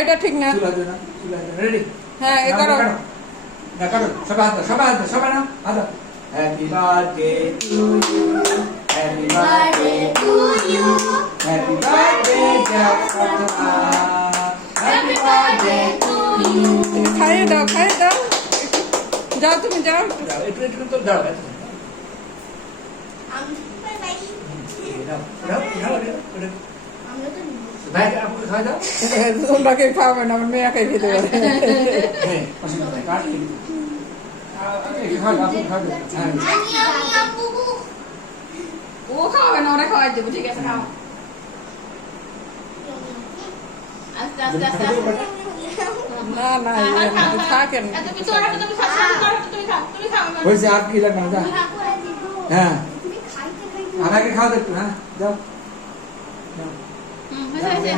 এটা ঠিক না। রেডি? হ্যাঁ এ করো। না করো, সবাই না হাত। Happy birthday to you, happy birthday to you, happy birthday dear Fatema, happy birthday to you. খাইয়ে দাও যাও তুমি যাও। একটু তো দাও। ভাই আপনাকে খাওয়া দাও। তোমরাকে খাওয়াবে না, আমার মেয়েকে খেতে পারে। হ্যাঁ, অসুবিধা নেই, কাট দিন। ও খাওয়াবে না, ওরা খাওয়াই দেবো, ঠিক আছে খাও। আস্তে আস্তে আস্তে না না থাকেন। তুমি তো তুমি খাও, তুমি খাও। হয়েছে, আর কি লাগবে না? হ্যাঁ, আমাকে খাওয়া দেখতো। হ্যাঁ, যাও। হয়েছে।